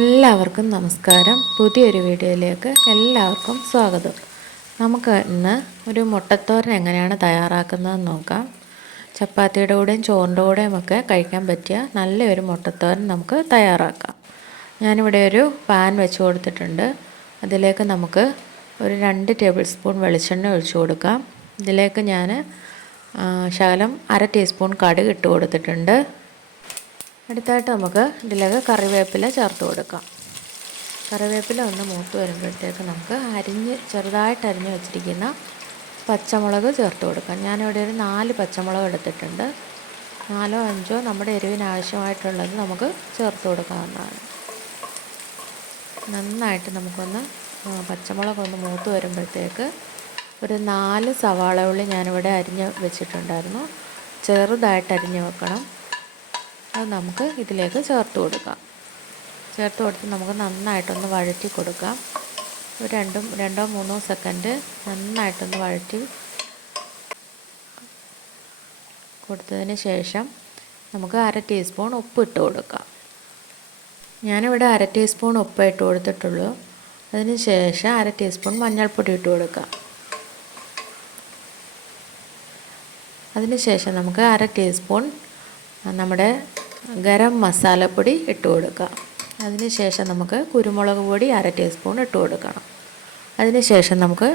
എല്ലാവർക്കും നമസ്കാരം. പുതിയൊരു വീഡിയോയിലേക്ക് എല്ലാവർക്കും സ്വാഗതം. നമുക്ക് ഇന്ന് ഒരു മുട്ടത്തോരൻ എങ്ങനെയാണ് തയ്യാറാക്കുന്നതെന്ന് നോക്കാം. ചപ്പാത്തിയുടെ കൂടെയും ചോറിൻ്റെ കൂടെയും ഒക്കെ കഴിക്കാൻ പറ്റിയ നല്ലൊരു മുട്ടത്തോരൻ നമുക്ക് തയ്യാറാക്കാം. ഞാനിവിടെ ഒരു പാൻ വെച്ച് കൊടുത്തിട്ടുണ്ട്. അതിലേക്ക് നമുക്ക് ഒരു 2 ടേബിൾ സ്പൂൺ വെളിച്ചെണ്ണ ഒഴിച്ചു കൊടുക്കാം. ഇതിലേക്ക് ഞാൻ ശകലം 1/2 ടീസ്പൂൺ കടുക് ഇട്ട് കൊടുത്തിട്ടുണ്ട്. അടുത്തായിട്ട് നമുക്ക് ഇതിലേക്ക് കറിവേപ്പില ചേർത്ത് കൊടുക്കാം. കറിവേപ്പില ഒന്ന് മൂത്ത് വരുമ്പോഴത്തേക്ക് നമുക്ക് ചെറുതായിട്ട് അരിഞ്ഞ് വെച്ചിരിക്കുന്ന പച്ചമുളക് ചേർത്ത് കൊടുക്കാം. ഞാനിവിടെ ഒരു 4 പച്ചമുളക് എടുത്തിട്ടുണ്ട്. 4 5 നമ്മുടെ എരിവിന് ആവശ്യമായിട്ടുള്ളത് നമുക്ക് ചേർത്ത് കൊടുക്കാവുന്നതാണ്. നന്നായിട്ട് നമുക്കൊന്ന് പച്ചമുളകൊന്ന് മൂത്ത് വരുമ്പോഴത്തേക്ക് ഒരു 4 സവാള ഉള്ളി ഞാനിവിടെ അരിഞ്ഞ് വെച്ചിട്ടുണ്ടായിരുന്നു. ചെറുതായിട്ട് അരിഞ്ഞ് വെക്കണം. അത് നമുക്ക് ഇതിലേക്ക് ചേർത്ത് കൊടുക്കാം. ചേർത്ത് കൊടുത്ത് നമുക്ക് നന്നായിട്ടൊന്ന് വഴറ്റി കൊടുക്കാം. ഒരു 2-3 സെക്കൻഡ് നന്നായിട്ടൊന്ന് വഴറ്റി കൊടുത്തതിന് ശേഷം നമുക്ക് 1/2 ടീസ്പൂൺ ഉപ്പ് ഇട്ട് കൊടുക്കാം. ഞാനിവിടെ 1/2 ടീസ്പൂൺ ഉപ്പ് ഇട്ട് കൊടുത്തിട്ടുള്ളൂ. അതിന് ശേഷം 1/2 ടീസ്പൂൺ മഞ്ഞൾപ്പൊടി ഇട്ട് കൊടുക്കാം. അതിന് ശേഷം നമുക്ക് 1/2 ടീസ്പൂൺ നമ്മുടെ ഗരം മസാലപ്പൊടി ഇട്ട് കൊടുക്കാം. അതിന് ശേഷം നമുക്ക് കുരുമുളക് പൊടി 1/2 ടീസ്പൂൺ ഇട്ട് കൊടുക്കണം. അതിന് ശേഷം നമുക്ക്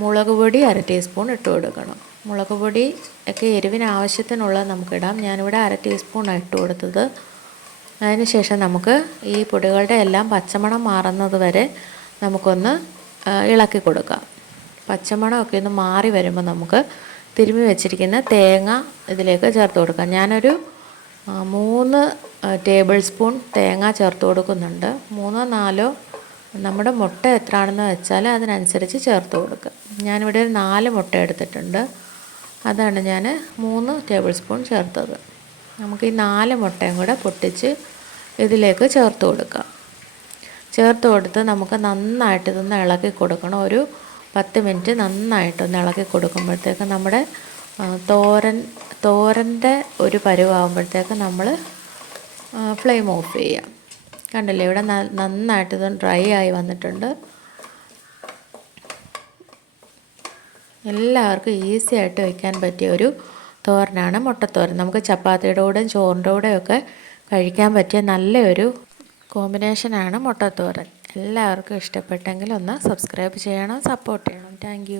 മുളക് പൊടി 1/2 ടീസ്പൂൺ ഇട്ട് കൊടുക്കണം. മുളക് പൊടി ഒക്കെ എരിവിന് ആവശ്യത്തിനുള്ളത് നമുക്കിടാം. ഞാനിവിടെ 1/2 ടീസ്പൂണാണ് ഇട്ട് കൊടുത്തത്. അതിന് ശേഷം നമുക്ക് ഈ പൊടികളുടെ എല്ലാം പച്ചമണം മാറുന്നത് വരെ നമുക്കൊന്ന് ഇളക്കി കൊടുക്കാം. പച്ചമണമൊക്കെ ഒന്ന് മാറി വരുമ്പോൾ നമുക്ക് തിരുമ്മി വെച്ചിരിക്കുന്ന തേങ്ങ ഇതിലേക്ക് ചേർത്ത് കൊടുക്കാം. ഞാനൊരു 3 ടേബിൾ സ്പൂൺ തേങ്ങ ചേർത്ത് കൊടുക്കുന്നുണ്ട്. 3-4 നമ്മുടെ മുട്ട എത്രയാണെന്ന് വെച്ചാൽ അതിനനുസരിച്ച് ചേർത്ത് കൊടുക്കുക. ഞാനിവിടെ ഒരു 4 മുട്ട എടുത്തിട്ടുണ്ട്. അതാണ് ഞാൻ 3 ടേബിൾ സ്പൂൺ ചേർത്തത്. നമുക്ക് ഈ 4 മുട്ടയും കൂടെ പൊട്ടിച്ച് ഇതിലേക്ക് ചേർത്ത് കൊടുക്കാം. ചേർത്ത് കൊടുത്ത് നമുക്ക് നന്നായിട്ട് ഇതൊന്ന് ഇളക്കി കൊടുക്കണം. ഒരു 10 മിനിറ്റ് നന്നായിട്ടൊന്ന് ഇളക്കി കൊടുക്കുമ്പോഴത്തേക്ക് നമ്മുടെ തോരൻ്റെ ഒരു പരുവാകുമ്പോഴത്തേക്ക് നമ്മൾ ഫ്ലെയിം ഓഫ് ചെയ്യാം. കണ്ടില്ലേ, ഇവിടെ നന്നായിട്ട് ഇത് ഡ്രൈ ആയി വന്നിട്ടുണ്ട്. എല്ലാവർക്കും ഈസി ആയിട്ട് വയ്ക്കാൻ പറ്റിയ ഒരു തോരനാണ് മുട്ടത്തോരൻ. നമുക്ക് ചപ്പാത്തിയുടെ കൂടെയും ചോറിൻ്റെ കൂടെയൊക്കെ കഴിക്കാൻ പറ്റിയ നല്ലൊരു കോമ്പിനേഷനാണ് മുട്ടത്തോരൻ. എല്ലാവർക്കും ഇഷ്ടപ്പെട്ടെങ്കിൽ ഒന്ന് സബ്സ്ക്രൈബ് ചെയ്യണം, സപ്പോർട്ട് ചെയ്യണം. താങ്ക്